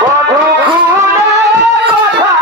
বধু খুলে কথা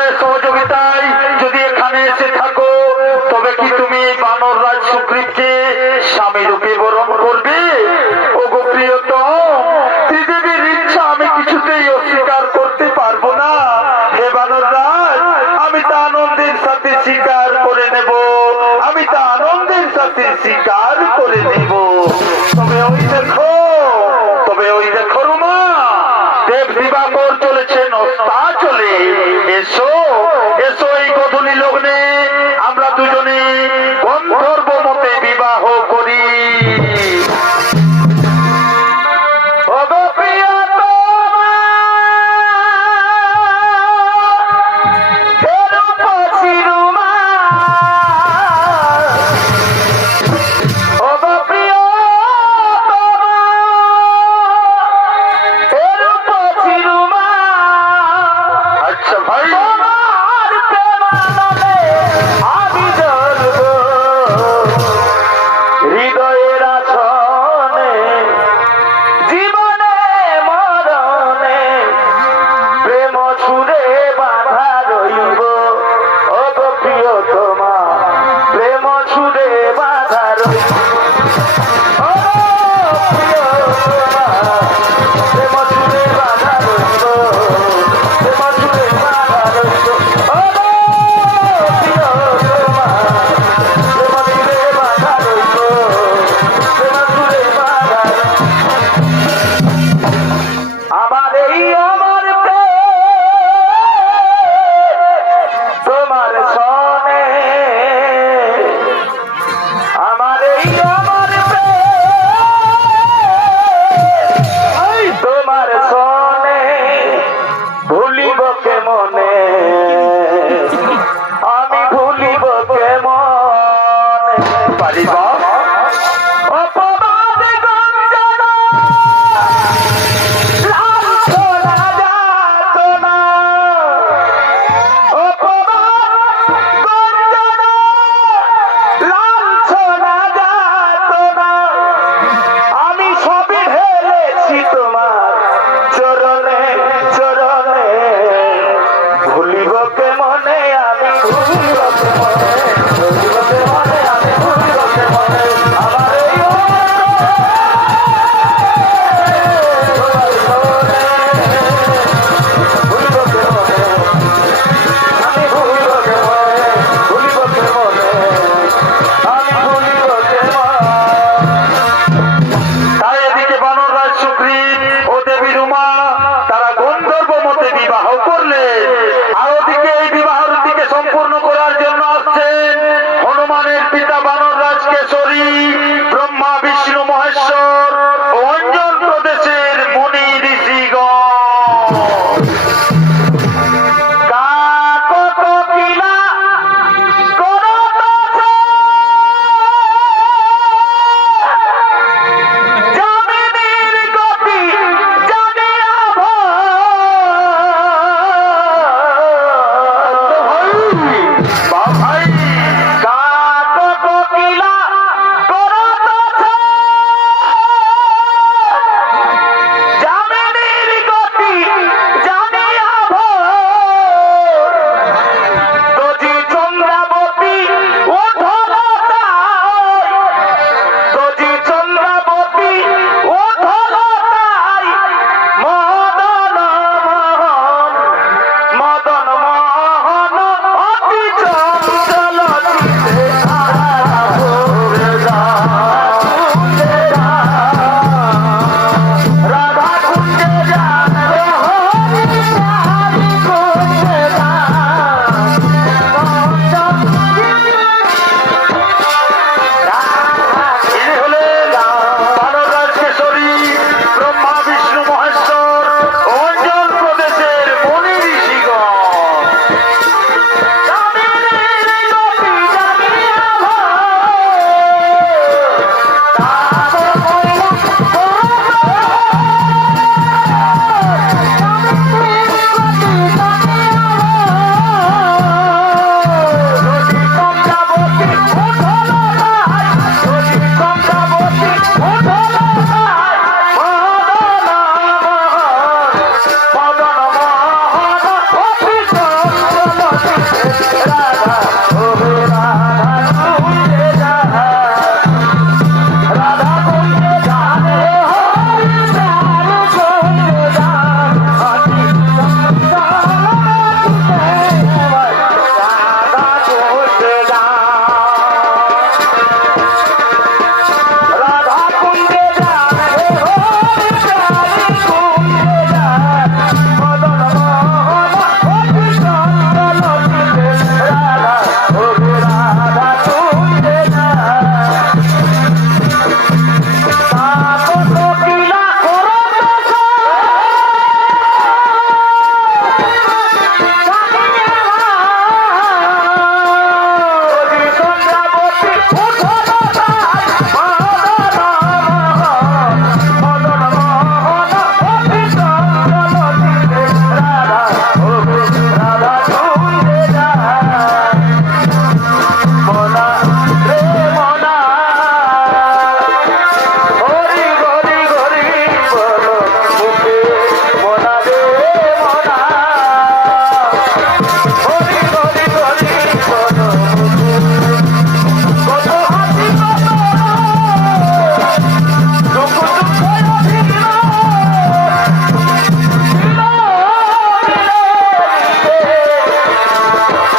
প্রাণের সহযোগিতায় যদি এখানে এসে থাকো, তবে কি তুমি বানর রাজ সুগ্রীবকে স্বামী রূপে বরণ করবে? ওগো প্রিয়তম, ত্রিদেবীর ইচ্ছা আমি কিছুতেই অস্বীকার করতে পারবো না। হে বানর রাজ, আমি তা আনন্দের সাথে স্বীকার করে নেব, আমি তা আনন্দের সাথে স্বীকার করে নেব। তবে ওই দেখো, রুমা, দেব দিবাকর চলেছেন অস্তাচলে। এসো এসো, এই গধূলি লগ্নে আমরা দুজনে গন্ধর্ব মতে বিবাহ করি।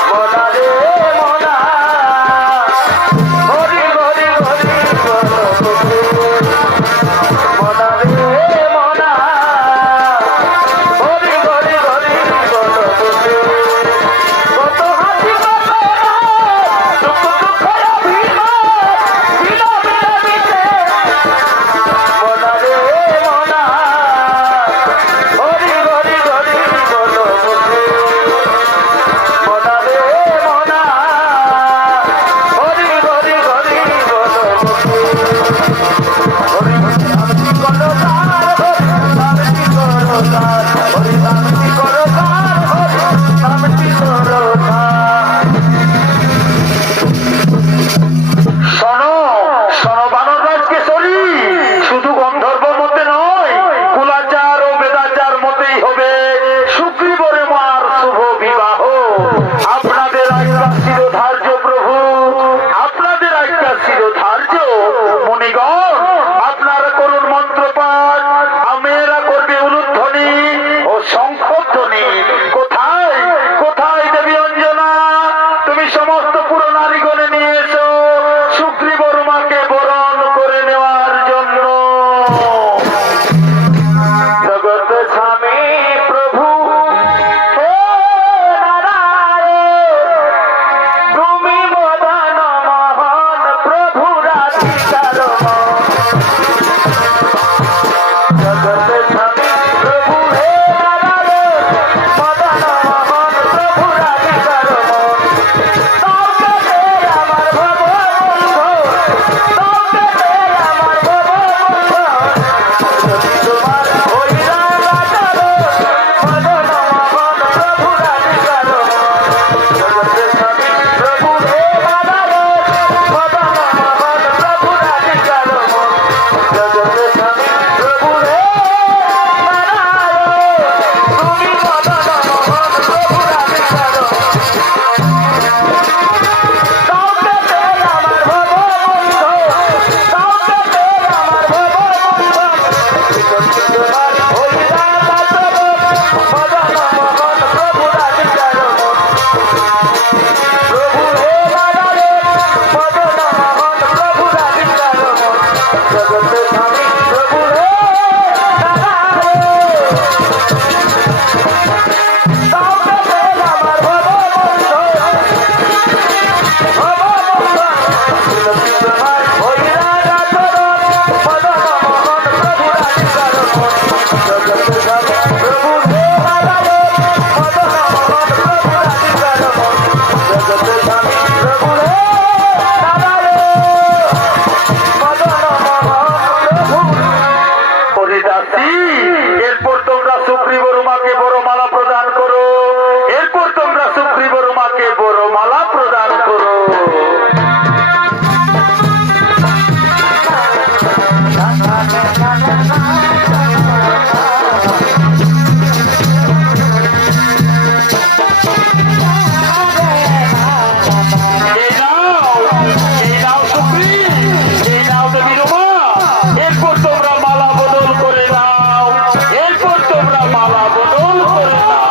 মোনা রে মোনা হরি হরি হরি বল মোনা রে মোনা হরি হরি হরি বল কত হাসি কত দুঃখ দুঃখ মোনা রে মোনা হরি হরি হরি বল মোনা রে মোনা হরি হরি হরি বল হরি শান্তি করো তার শান্তি করো তার হরি শান্তি করো তার শান্তি করো তার শোনো শোনো বানররাজ কেশরী শুধু গন্ধর্ব মতে নয় কুলাচার ও বেদাচার মতেই হবে সুগ্রীবরে মার শুভ বিবাহ আপনাদের আজ্ঞা শিরোধার্য প্রভু আপনাদের আজ্ঞা শিরোধার্য মুনিগণ আপনারা করুন মন্ত্রপাঠ আমেরা করবে উলুধ্বনি ও শঙ্খধ্বনি কোথায় কোথায় দেবী অঞ্জনা তুমি সমস্ত পুরো নারীগণে নিয়ে এসো সুগ্রীবর মাকে বরণ করে নেওয়ার জন্য জগৎ স্বামী প্রভু হে নারায়ণ তুমি মদন মোহন প্রভু রাধিকার জগৎ স্বামী প্রভু হে নারায়ণ মদন মোহন প্রভু রাধিকার আমার ভগবন্ধ আমার ভগবন্ধ তোমার হইরা রাজার মদন মোহন প্রভু রাধিকার জগৎ স্বামী প্রভু হে নারায়ণ মদন মোহন প্রভু রাধিকার জগৎ স্বামী প্রভু হে নারায়ণ তুমি মদন মোহন প্রভু রাধিকার কাউকে পেল আমার ভগবন্ধ কাউকে পেল আমার ভগবন্ধ তোমার হইরা রাজার মদন মোহন প্রভু রাধিকার প্রভু হে নারায়ণ মদন মোহন প্রভু রাধিকার জগৎ স্বামী প্রভু হে নারায়ণ কাউকে পেল আমার ভগবন্ধ তোমার হইরা রাজার মদন মোহন প্রভু রাধিকার জগৎ স্বামী প্রভু হে নারায়ণ মদন মোহন প্রভু রাধিকার জগৎ স্বামী প্রভু হে নারায়ণ মদন মোহন প্রভু হরিদাসী এরপর তোমরা সুগ্রীবর মাকে বড়মালা প্রদান করো এরপর তোমরা সুগ্রীবর মাকে বড়মালা প্রদান করো এই নাও সুগ্রীব এই নাও দেবী রুমা এরপর তোমরা মালা বদল করে নাও এরপর তোমরা মালা বদল করে নাও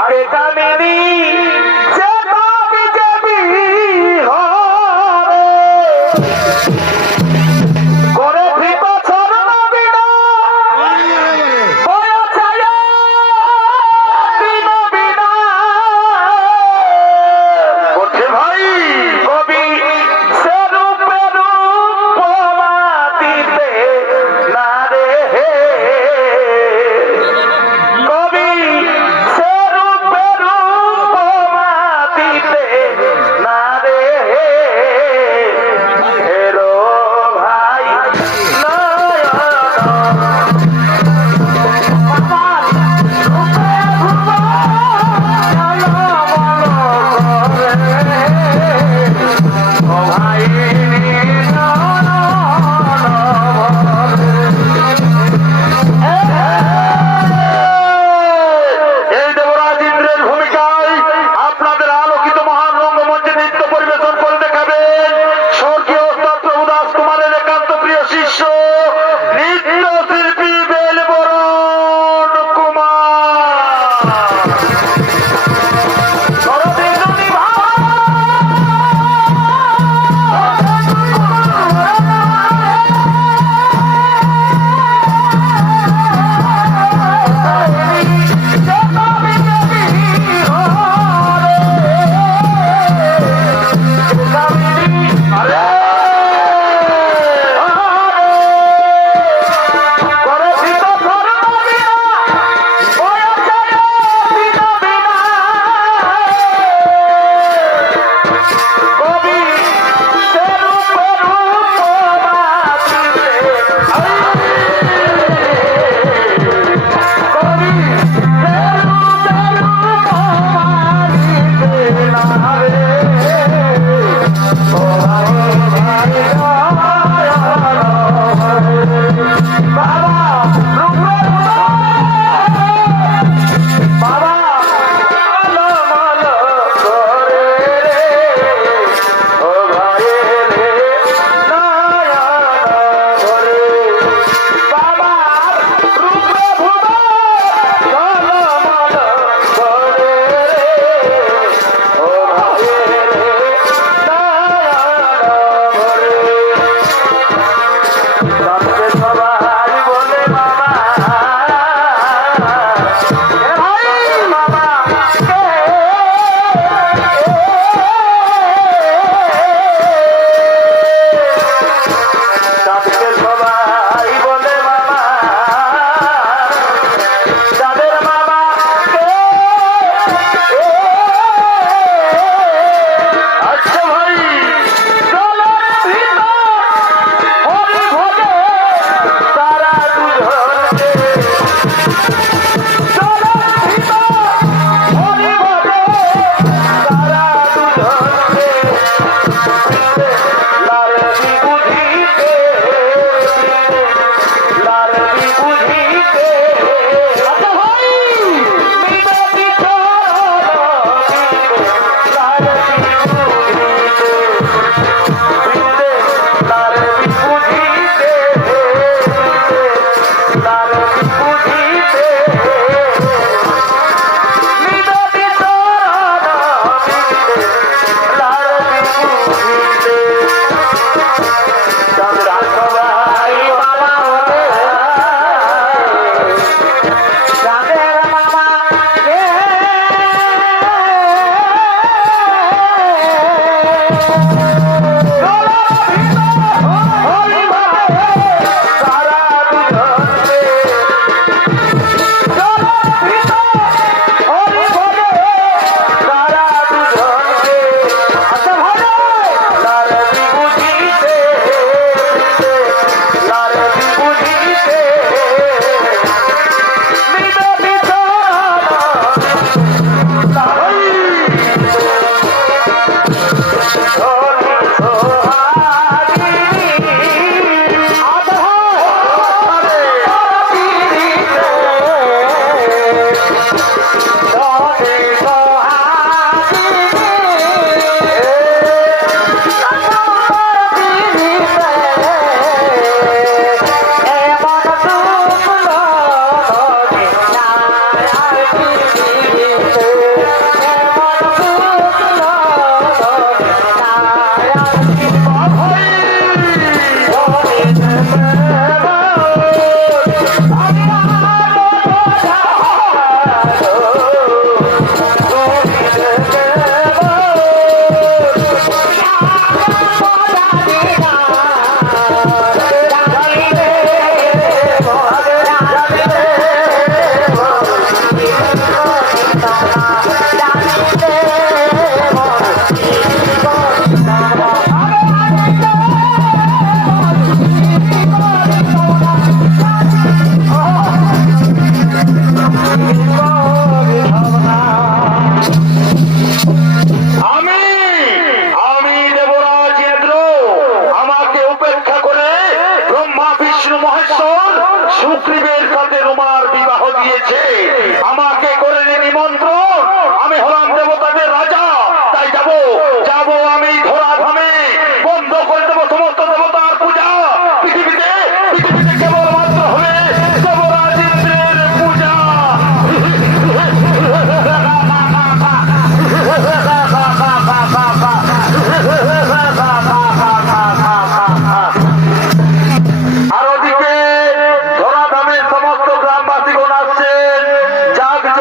কে কামিনী সে কবি যাবি করে ধৃত চরণ বিনা বয় ছায়া দিন বিনা ওঠে ভাই কবি সে রূপে রূপ মাতিতে না রে কবি সে রূপে রূপ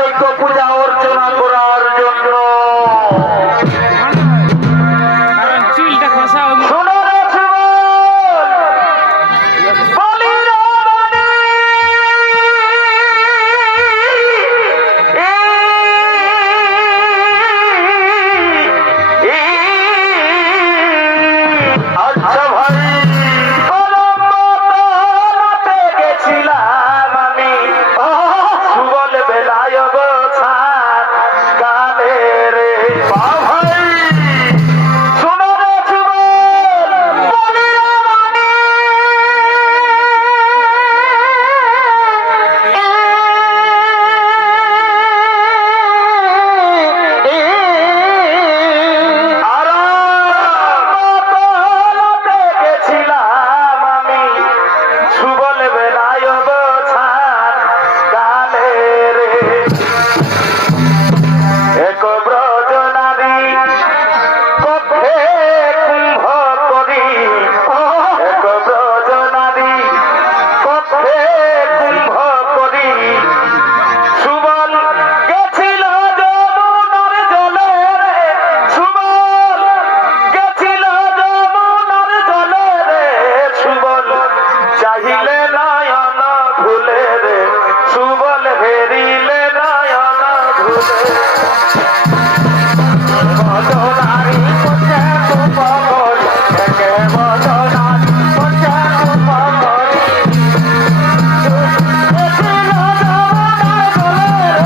মাইক্য পূজা অর্চনা করার জন্য। চুলটা খসা শোনো রে জীবন, বলি রে বলি, আচ্ছা ভাই, কলম্বতে গেছিলাম আমি, সুবল বেলায় গোছার গালে রে ভাই। শোনো রে জীবন, বলি রে বলি, আর কলম্বতে গেছিলাম আমি, সুবল বেলায় গোছার গালে রে। এক ব্রজ নারী কক্ষে কুম্ভ করি, এক ব্রজ নারী কক্ষে কুম্ভ করি, সুবল গেছিল যমুনার জলে রে, সুবল গেছিল যমুনার জলে রে, সুবল চাহিলে নয়ন ভুলে রে, সুবল হেরিলে নয়ন ভুলে। বদনারী করছে কুপকর, একে বদনারী করছে কুপকর, গেছিল যমুনার জলে রে,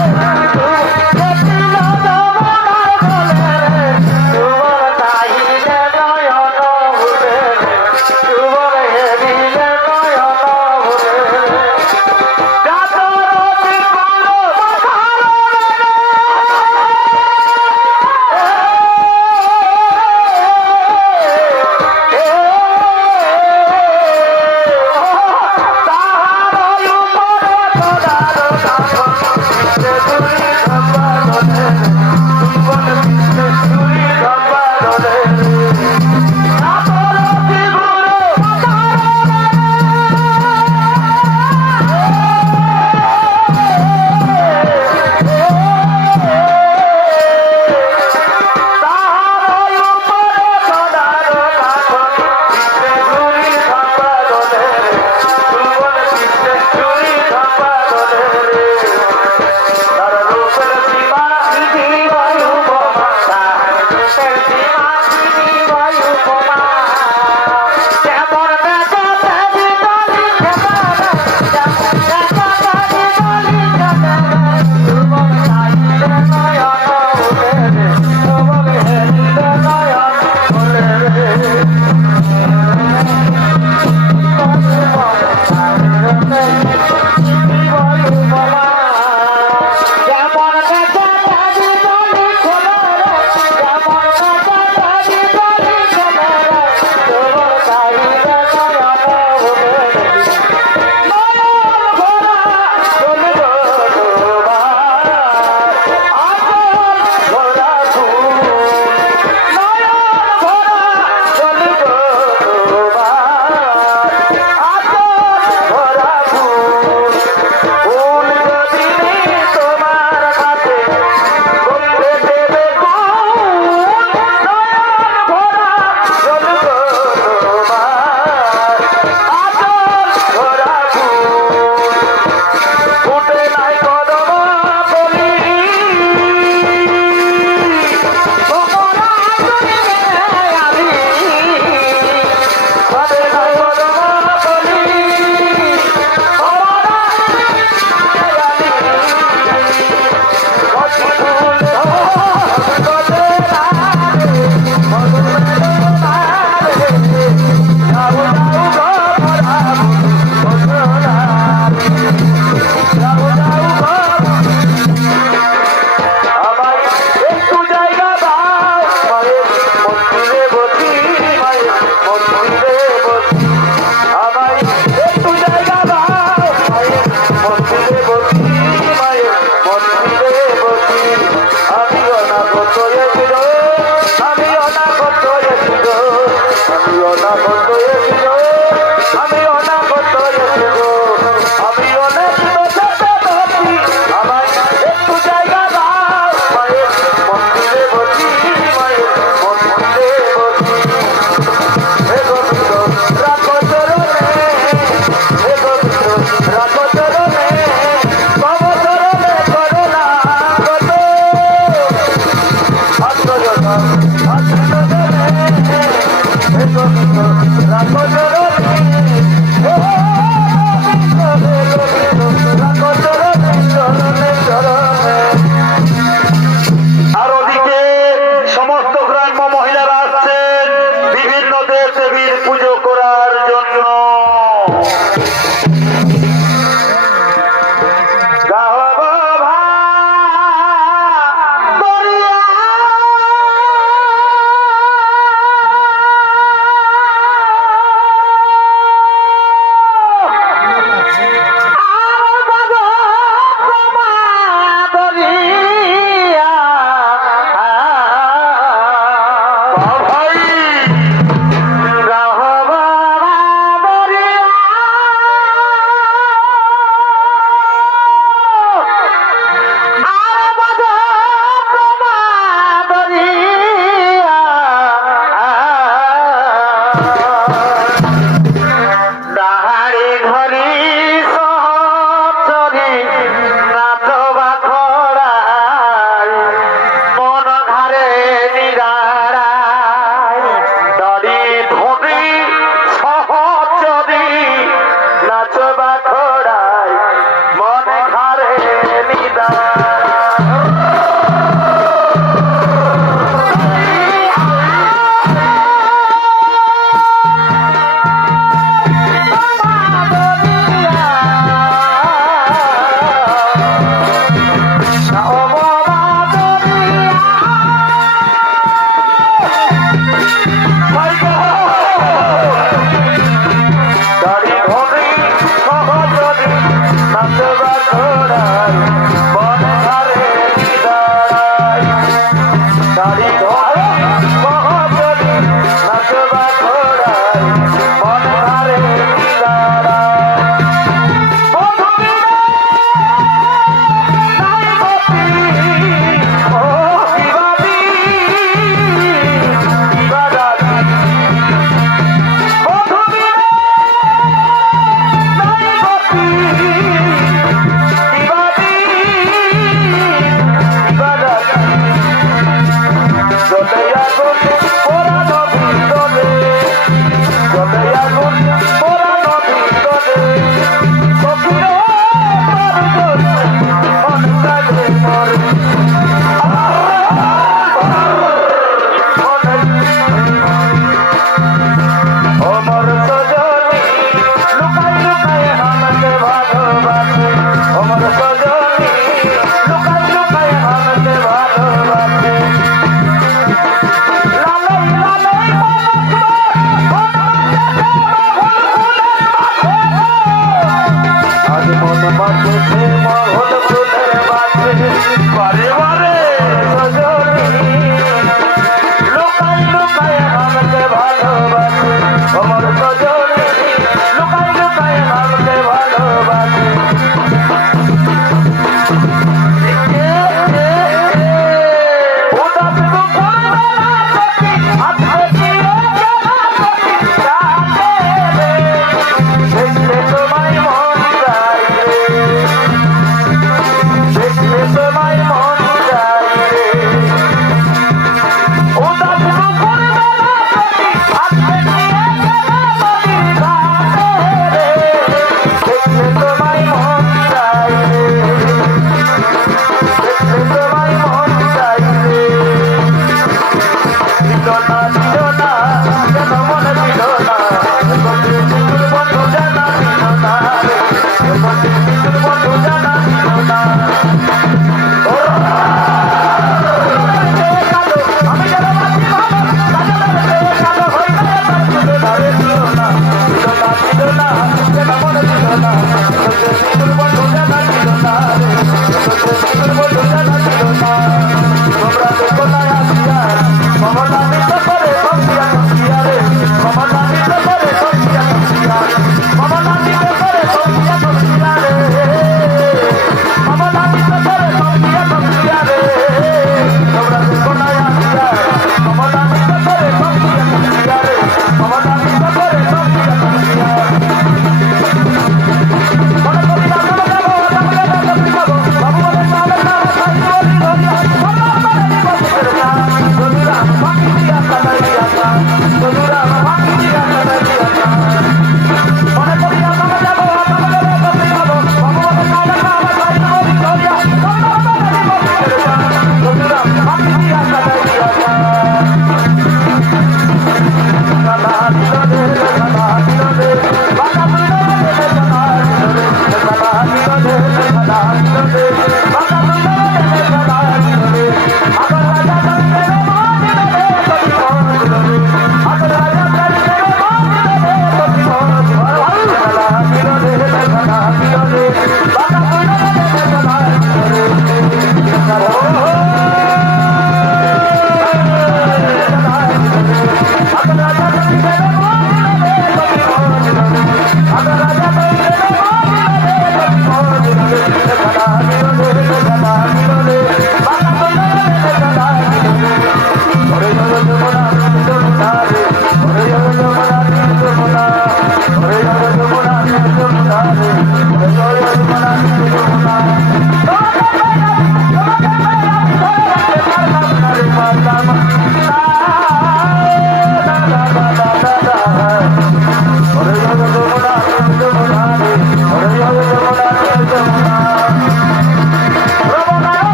গেছিল যমুনার জলে রে, সুবল চাহিলে নয়ন ভুলে রে, সুবল হেরিলে নয়ন ভুলে। জাতরতি গুরু তার রূপের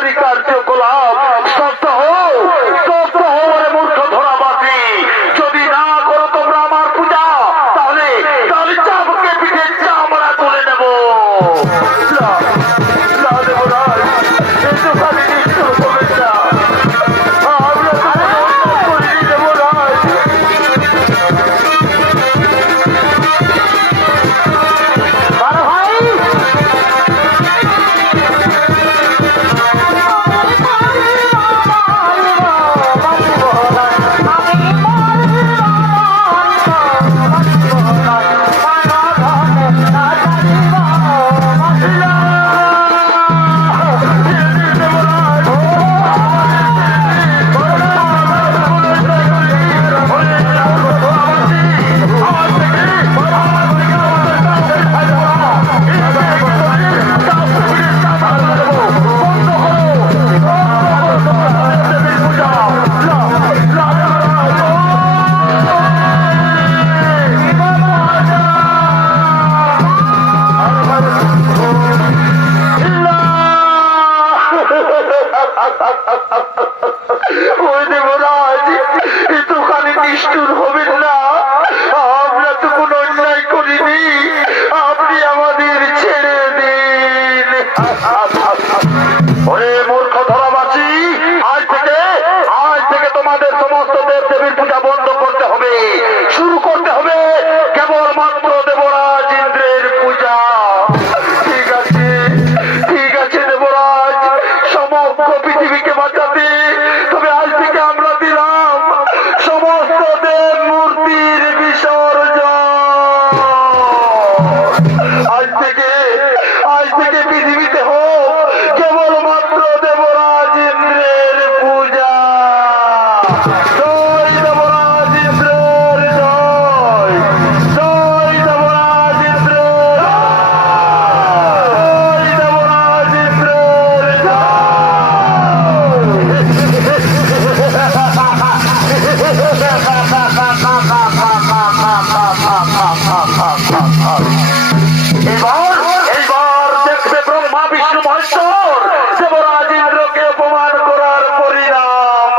তারই কার্যকলাপ স্তব্ধ হও, স্তব্ধ হও রে মূর্খ ধরাবাসী। যদি না করো তোমরা আমার পূজা, তাহলে তাহলে চাপকে পিঠে চামড়া তুলে নেব। না, না দেবরাজ, একটুখানি নিষ্ঠুর হবেন না। আমরা তো কোনো অন্যায় করিনি দেবরাজ। বড় ভাই, ওই দেবরাজ, একটুখানি নিষ্ঠুর হবেন না। আমরা তো কোনো অন্যায় করিনি, আপনি আমাদের ছেড়ে দিন। ওরে মূর্খ ধরাবাসী, আজ থেকে তোমাদের সমস্ত দেব দেবীর পূজা বন্ধ করতে হবে। শুরু করতে হবে কেবলমাত্র দেবরাজ ইন্দ্রের পূজা। ঠিক আছে, ঠিক আছে দেবরাজ, সমগ্র পৃথিবীকে বাঁচাতে তবে আজ থেকে আমরা দিলাম সমস্ত দেব মূর্তির বিসর্জন। আজ থেকে পৃথিবীতে হোক কেবলমাত্র দেবরাজ ইন্দ্রের পূজা। জয় দেবরাজ ইন্দ্রের জয়, জয় দেবরাজ ইন্দ্রের জয়, দেবরাজ ইন্দ্রের এইবার দেখবে ব্রহ্মা বিষ্ণু মহেশ্বর দেবরাজ ইন্দ্রকে অপমান করার পরিণাম।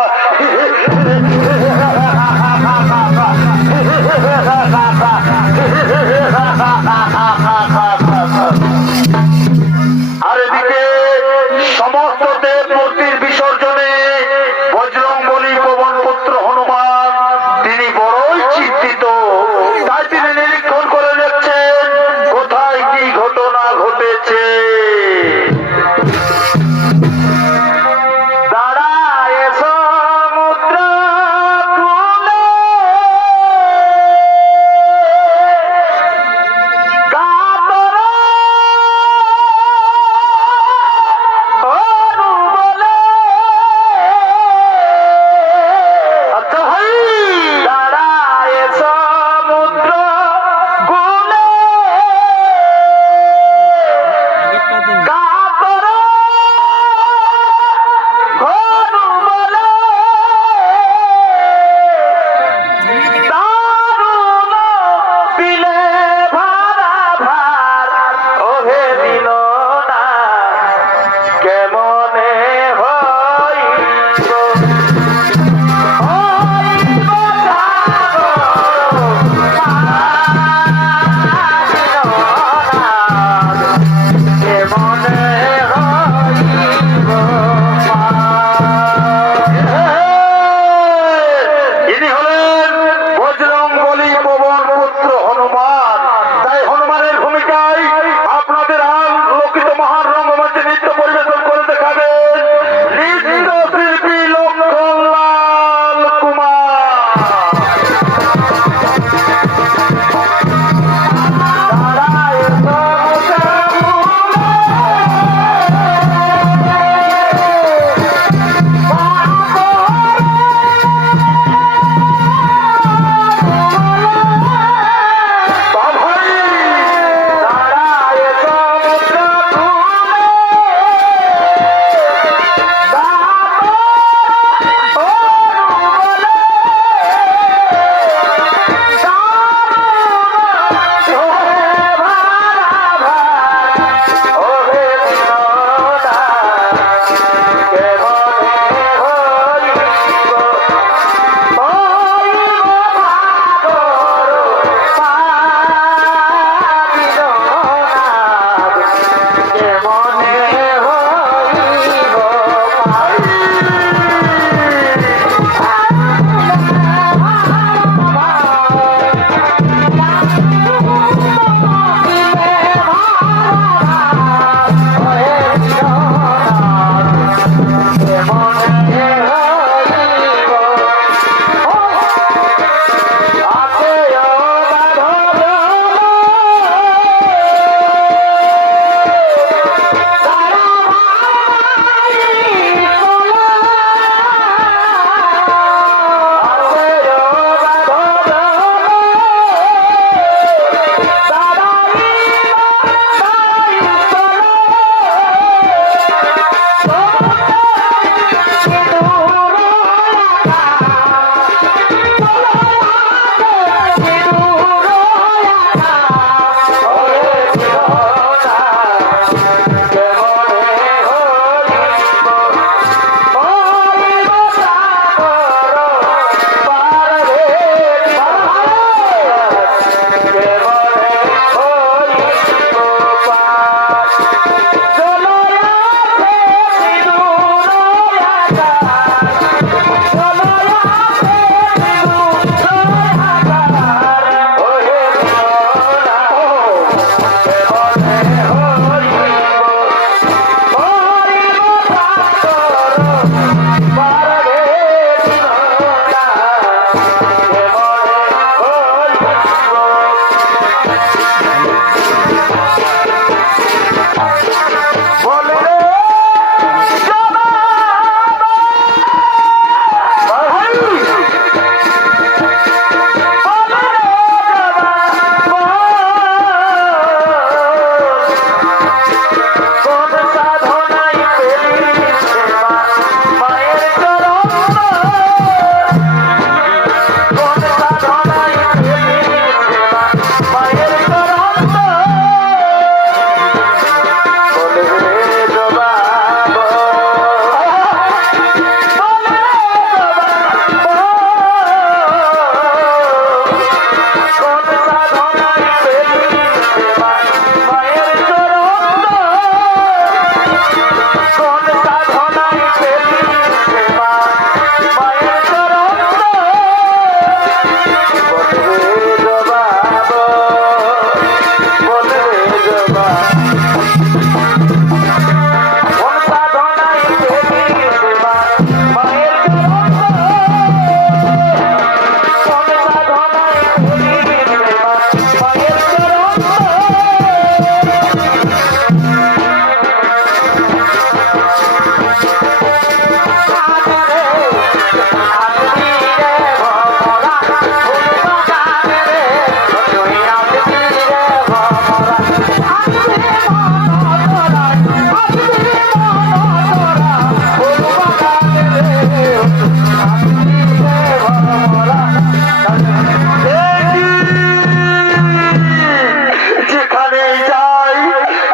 যেখানে যাই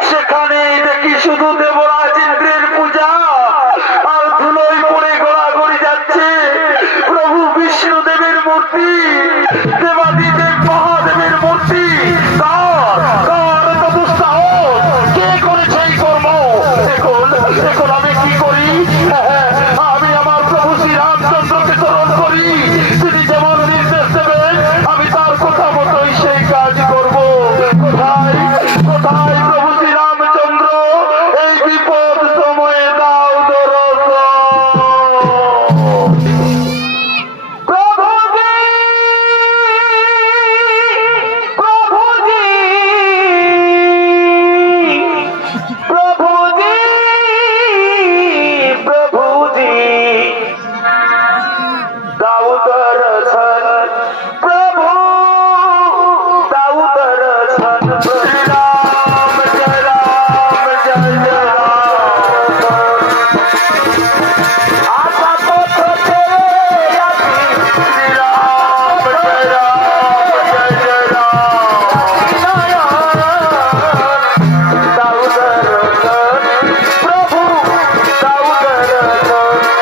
সেখানে দেখি শুধু দেবরাজ ইন্দ্রের পূজা আর ধুলোয় পড়ে গড়াগড়ি যাচ্ছে প্রভু বিষ্ণুদেবের মূর্তি, দেবাদিদেব মহাদেবের মূর্তি। কার কার এত দুঃসাহস? কে করেছে এই কর্ম? দেখুন দেখুন আমি কি করি। আমি আমার প্রভু শ্রী রামচন্দ্রকে স্মরণ করি। তিনি যেমন নির্দেশ দেবেন আমি তার কথা মতোই সেই কাজ করব। কোথায় কোথায় প্রভু শ্রী রামচন্দ্র? এই বিপদ সময়ে দাও দরদ। প্রভুজি প্রভুজি প্রভুজি প্রভুজি দাও দর্শন প্রভু দাও দর্শন শ্রী রাম জয় রাম জয় জয় রাম। আশা পথ ছেড়ে আসি শ্রী রাম জয় রাম জয় জয় রাম। দাও দর্শন প্রভু দাও দর্শন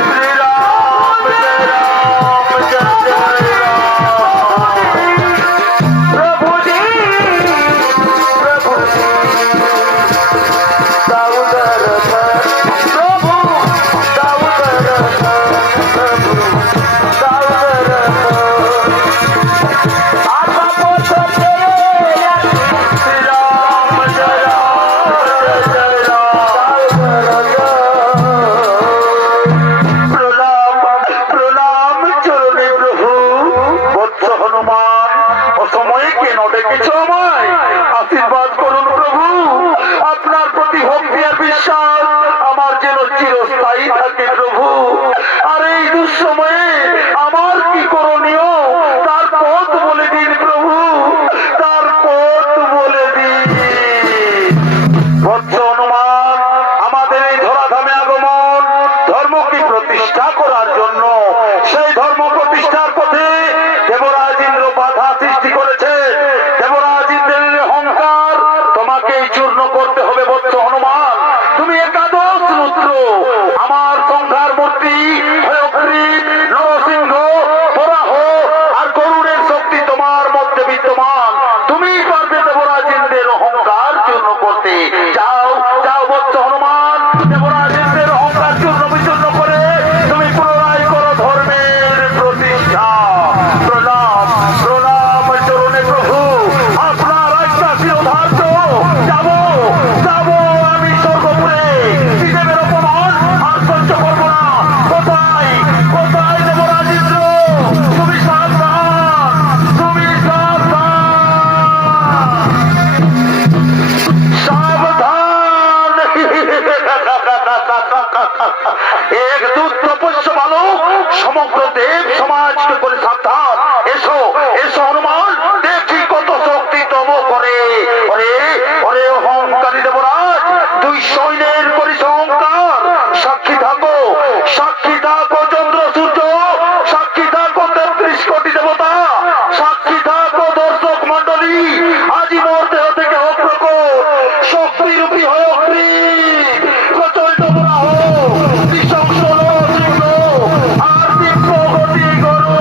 শ্রী রাম জয় রাম জয় জয় রাম। প্রভুজি প্রভুজি দাও দর্শন প্রভু দাও দর্শন প্রভু দাও দর্শন আশা পথ ছেড়ে আসি শ্রী রাম জয় রাম জয় জয় রাম। প্রণাম প্রণাম চরণে প্রভু। বৎস হনুমান, অসময়ে কেন ডেকেছ আমায়? আশীর্বাদ করুন প্রভু। আপনার প্রতি ভক্তি আর বিশ্বাস আমার যেন চিরস্থায়ী থাকে প্রভু। আর এই দুঃসময়ে আমার কি করণীয় তার পথ বলে দিন প্রভু, তার পথ বলে দিন। বৎস হনুমান, আমাদের এই ধরাধামে আগমন ধর্মকে প্রতিষ্ঠা করার জন্য। সেই ধর্ম প্রতিষ্ঠার পথে দেবরাজ ইন্দ্র বাধা সৃষ্টি করেছে। দেবরাজ ইন্দ্রের অহংকার তোমাকেই চূর্ণ করতে হবে বৎস হনুমান। তুমি একাদশ রুদ্র, আমার সংহার মূর্তি হয়গ্রীব, নরসিংহ, বরাহ আর গরুড়ের শক্তি তোমার মধ্যে বিদ্যমান। তুমি পারবে দেবরাজ ইন্দ্রের অহংকার চূর্ণ করতে। যাও যাও বৎস হনুমান, দেবরাজ ইন্দ্রের অহংকার চূর্ণ বিচূর্ণ করে তুমি পুনরায় করো ধর্মের প্রতিষ্ঠা। প্রণাম প্রণাম চরণে প্রভু। আপনার আজ্ঞা শিরোধার্য। যাব যাব আমি স্বর্গপুরে। শ্রীদেবের অপমান আর সহ্য করব না। কোথায় কোথায় দেবরাজ ইন্দ্র? তুমি সাবধান, তুমি সাবধান সাবধান। এক দূত তপস্য বালক সমগ্র দেব সমাজকে করে সাবধান। এসো এসো হনুমান, দেখি কত শক্তি তব করে। ওরে ওরে অহংকারী দেবরাজ, দুই সৈন্যের পরিসংকার। সাক্ষী থাকো সাক্ষী থাকো চন্দ্র সূর্য, সাক্ষী থাকো ৩৩ কোটি দেবতা, সাক্ষী থাকো দর্শক মন্ডলী। আজি মোর দেহ থেকে হোক প্রকট শক্তিরূপী হয়ে অগ্রিম প্রচন্ড বরাহ, নৃশংস নরসিংহ আর দিব্য গতি গরু।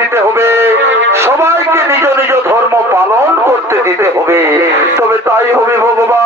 দিতে হবে, সবাইকে নিজ নিজ ধর্ম পালন করতে দিতে হবে, তবে তাই হবে ভগবান।